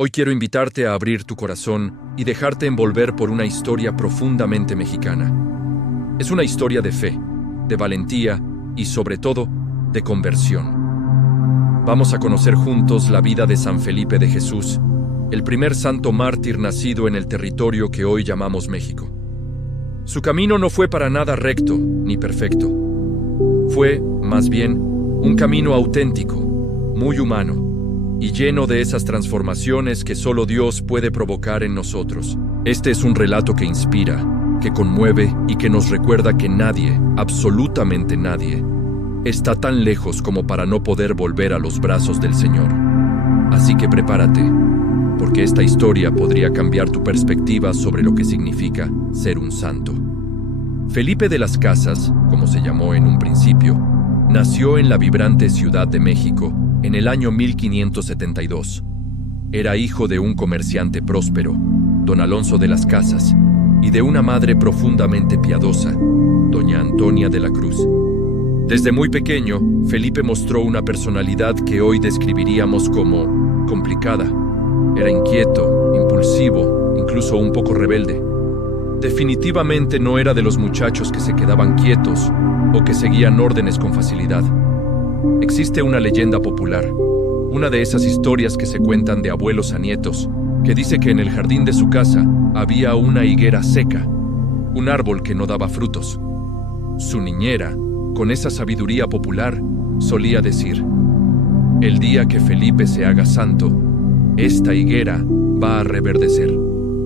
Hoy quiero invitarte a abrir tu corazón y dejarte envolver por una historia profundamente mexicana. Es una historia de fe, de valentía y, sobre todo, de conversión. Vamos a conocer juntos la vida de San Felipe de Jesús, el primer santo mártir nacido en el territorio que hoy llamamos México. Su camino no fue para nada recto ni perfecto. Fue, más bien, un camino auténtico, muy humano, y lleno de esas transformaciones que solo Dios puede provocar en nosotros. Este es un relato que inspira, que conmueve y que nos recuerda que nadie, absolutamente nadie, está tan lejos como para no poder volver a los brazos del Señor. Así que prepárate, porque esta historia podría cambiar tu perspectiva sobre lo que significa ser un santo. Felipe de las Casas, como se llamó en un principio, nació en la vibrante Ciudad de México en el año 1572. Era hijo de un comerciante próspero, don Alonso de las Casas, y de una madre profundamente piadosa, doña Antonia de la Cruz. Desde muy pequeño, Felipe mostró una personalidad que hoy describiríamos como complicada. Era inquieto, impulsivo, incluso un poco rebelde. Definitivamente no era de los muchachos que se quedaban quietos o que seguían órdenes con facilidad. Existe una leyenda popular, una de esas historias que se cuentan de abuelos a nietos, que dice que en el jardín de su casa había una higuera seca, un árbol que no daba frutos. Su niñera, con esa sabiduría popular, solía decir: el día que Felipe se haga santo, esta higuera va a reverdecer.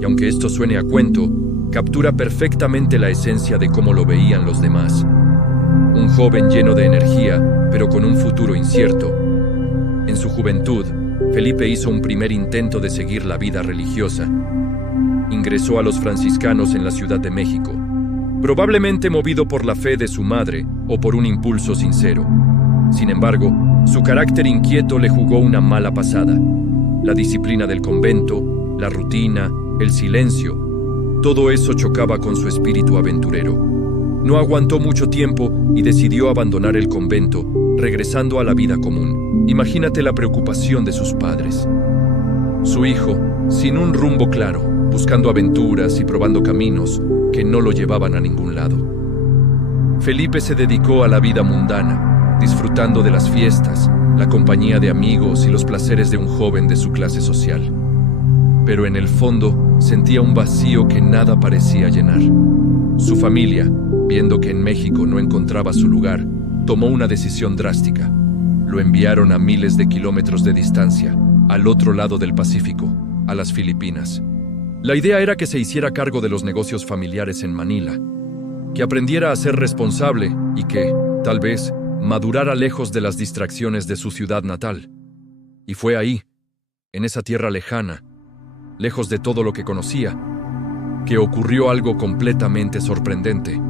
Y aunque esto suene a cuento, captura perfectamente la esencia de cómo lo veían los demás. Un joven lleno de energía, pero con un futuro incierto. En su juventud, Felipe hizo un primer intento de seguir la vida religiosa. Ingresó a los franciscanos en la Ciudad de México, probablemente movido por la fe de su madre o por un impulso sincero. Sin embargo, su carácter inquieto le jugó una mala pasada. La disciplina del convento, la rutina, el silencio, todo eso chocaba con su espíritu aventurero. No aguantó mucho tiempo y decidió abandonar el convento, regresando a la vida común. Imagínate la preocupación de sus padres. Su hijo, sin un rumbo claro, buscando aventuras y probando caminos que no lo llevaban a ningún lado. Felipe se dedicó a la vida mundana, disfrutando de las fiestas, la compañía de amigos y los placeres de un joven de su clase social. Pero en el fondo sentía un vacío que nada parecía llenar. Su familia, viendo que en México no encontraba su lugar, tomó una decisión drástica. Lo enviaron a miles de kilómetros de distancia, al otro lado del Pacífico, a las Filipinas. La idea era que se hiciera cargo de los negocios familiares en Manila, que aprendiera a ser responsable y que, tal vez, madurara lejos de las distracciones de su ciudad natal. Y fue ahí, en esa tierra lejana, lejos de todo lo que conocía, que ocurrió algo completamente sorprendente.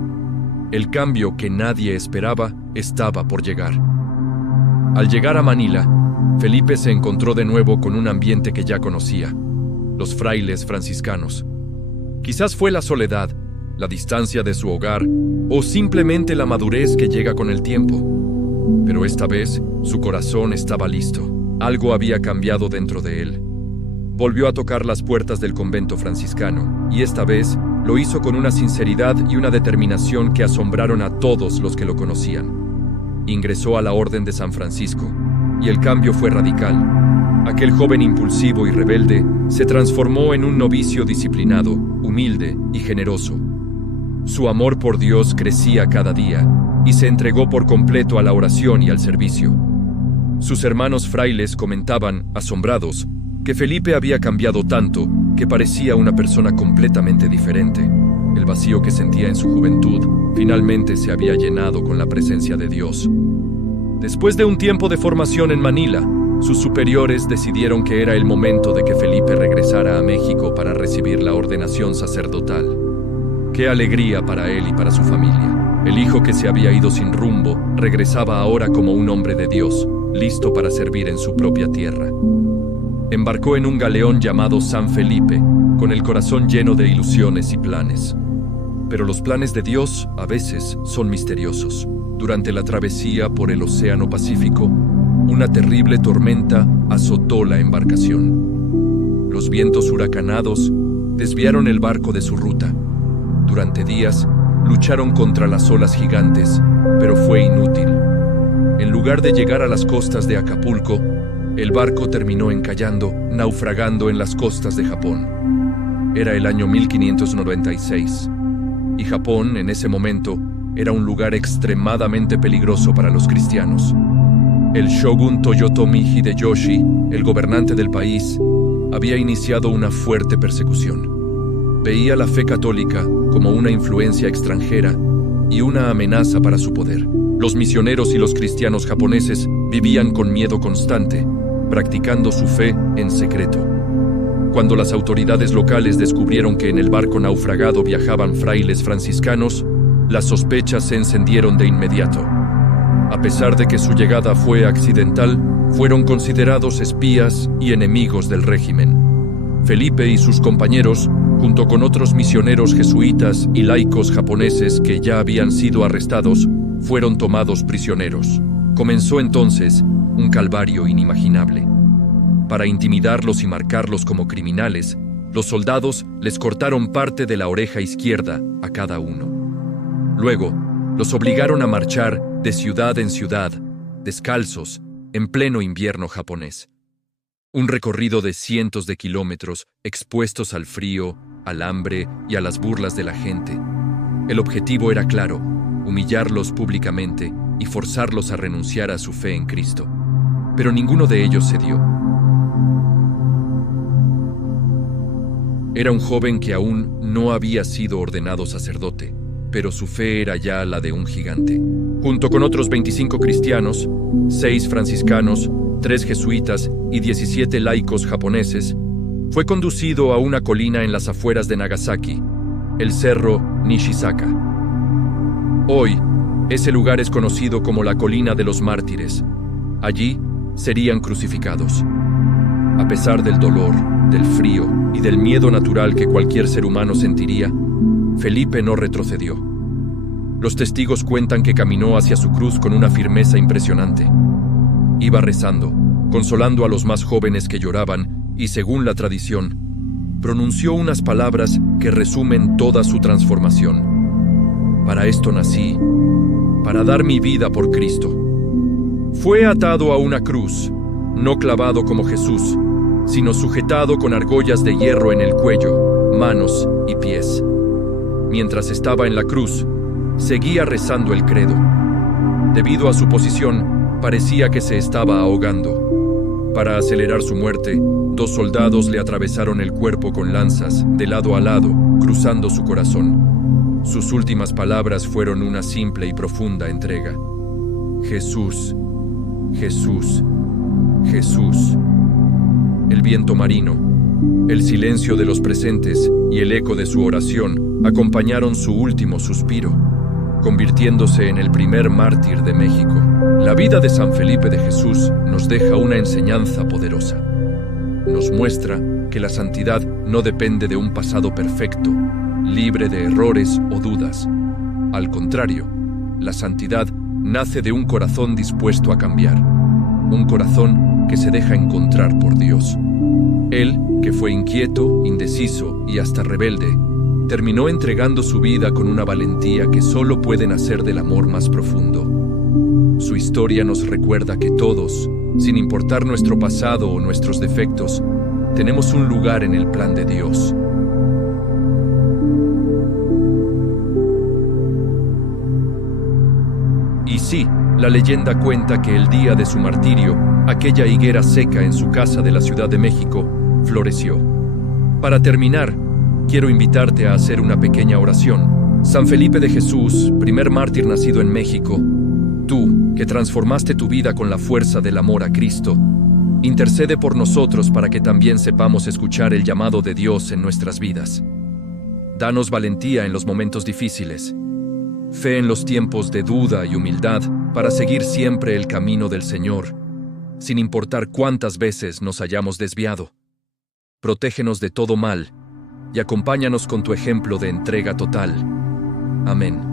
El cambio que nadie esperaba estaba por llegar. Al llegar a Manila, Felipe se encontró de nuevo con un ambiente que ya conocía, los frailes franciscanos. Quizás fue la soledad, la distancia de su hogar, o simplemente la madurez que llega con el tiempo. Pero esta vez, su corazón estaba listo. Algo había cambiado dentro de él. Volvió a tocar las puertas del convento franciscano, y esta vez lo hizo con una sinceridad y una determinación que asombraron a todos los que lo conocían. Ingresó a la Orden de San Francisco, y el cambio fue radical. Aquel joven impulsivo y rebelde se transformó en un novicio disciplinado, humilde y generoso. Su amor por Dios crecía cada día, y se entregó por completo a la oración y al servicio. Sus hermanos frailes comentaban, asombrados, que Felipe había cambiado tanto que parecía una persona completamente diferente. El vacío que sentía en su juventud finalmente se había llenado con la presencia de Dios. Después de un tiempo de formación en Manila, sus superiores decidieron que era el momento de que Felipe regresara a México para recibir la ordenación sacerdotal. ¡Qué alegría para él y para su familia! El hijo que se había ido sin rumbo regresaba ahora como un hombre de Dios, listo para servir en su propia tierra. Embarcó en un galeón llamado San Felipe, con el corazón lleno de ilusiones y planes. Pero los planes de Dios a veces son misteriosos. Durante la travesía por el Océano Pacífico, una terrible tormenta azotó la embarcación. vientos huracanados desviaron el barco de su ruta. Durante días, lucharon contra las olas gigantes, pero fue inútil. En lugar de llegar a las costas de Acapulco, el barco terminó encallando, naufragando en las costas de Japón. Era el año 1596, y Japón, en ese momento, era un lugar extremadamente peligroso para los cristianos. El shogun Toyotomi Hideyoshi, el gobernante del país, había iniciado una fuerte persecución. Veía la fe católica como una influencia extranjera y una amenaza para su poder. Los misioneros y los cristianos japoneses vivían con miedo constante, practicando su fe en secreto. Cuando las autoridades locales descubrieron que en el barco naufragado viajaban frailes franciscanos, las sospechas se encendieron de inmediato. A pesar de que su llegada fue accidental, fueron considerados espías y enemigos del régimen. Felipe y sus compañeros, junto con otros misioneros jesuitas y laicos japoneses que ya habían sido arrestados, fueron tomados prisioneros. Comenzó entonces un calvario inimaginable. Para intimidarlos y marcarlos como criminales, los soldados les cortaron parte de la oreja izquierda a cada uno. Luego, los obligaron a marchar de ciudad en ciudad, descalzos, en pleno invierno japonés. Un recorrido de cientos de kilómetros expuestos al frío, al hambre y a las burlas de la gente. El objetivo era claro: humillarlos públicamente y forzarlos a renunciar a su fe en Cristo. Pero ninguno de ellos cedió. Era un joven que aún no había sido ordenado sacerdote, pero su fe era ya la de un gigante. Junto con otros 25 cristianos, 6 franciscanos, 3 jesuitas y 17 laicos japoneses, fue conducido a una colina en las afueras de Nagasaki, el cerro Nishisaka. Hoy, ese lugar es conocido como la Colina de los Mártires. Allí serían crucificados. A pesar del dolor, del frío y del miedo natural que cualquier ser humano sentiría, Felipe no retrocedió. Los testigos cuentan que caminó hacia su cruz con una firmeza impresionante. Iba rezando, consolando a los más jóvenes que lloraban y, según la tradición, pronunció unas palabras que resumen toda su transformación. Para esto nací, para dar mi vida por Cristo. Fue atado a una cruz, no clavado como Jesús, sino sujetado con argollas de hierro en el cuello, manos y pies. Mientras estaba en la cruz, seguía rezando el credo. Debido a su posición, parecía que se estaba ahogando. Para acelerar su muerte, 2 soldados le atravesaron el cuerpo con lanzas, de lado a lado, cruzando su corazón. Sus últimas palabras fueron una simple y profunda entrega. Jesús, Jesús, Jesús. El viento marino, el silencio de los presentes y el eco de su oración acompañaron su último suspiro, convirtiéndose en el primer mártir de México. La vida de San Felipe de Jesús nos deja una enseñanza poderosa. Nos muestra que la santidad no depende de un pasado perfecto, libre de errores o dudas. Al contrario, la santidad nace de un corazón dispuesto a cambiar, un corazón que se deja encontrar por Dios. Él, que fue inquieto, indeciso y hasta rebelde, terminó entregando su vida con una valentía que solo puede nacer del amor más profundo. Su historia nos recuerda que todos, sin importar nuestro pasado o nuestros defectos, tenemos un lugar en el plan de Dios. Y sí, la leyenda cuenta que el día de su martirio, aquella higuera seca en su casa de la Ciudad de México floreció. Para terminar, quiero invitarte a hacer una pequeña oración. San Felipe de Jesús, primer mártir nacido en México, tú, que transformaste tu vida con la fuerza del amor a Cristo, intercede por nosotros para que también sepamos escuchar el llamado de Dios en nuestras vidas. Danos valentía en los momentos difíciles, fe en los tiempos de duda y humildad para seguir siempre el camino del Señor, sin importar cuántas veces nos hayamos desviado. Protégenos de todo mal y acompáñanos con tu ejemplo de entrega total. Amén.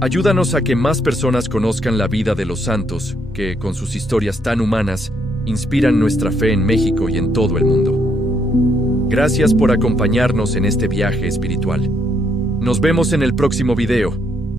Ayúdanos a que más personas conozcan la vida de los santos, que, con sus historias tan humanas, inspiran nuestra fe en México y en todo el mundo. Gracias por acompañarnos en este viaje espiritual. Nos vemos en el próximo video.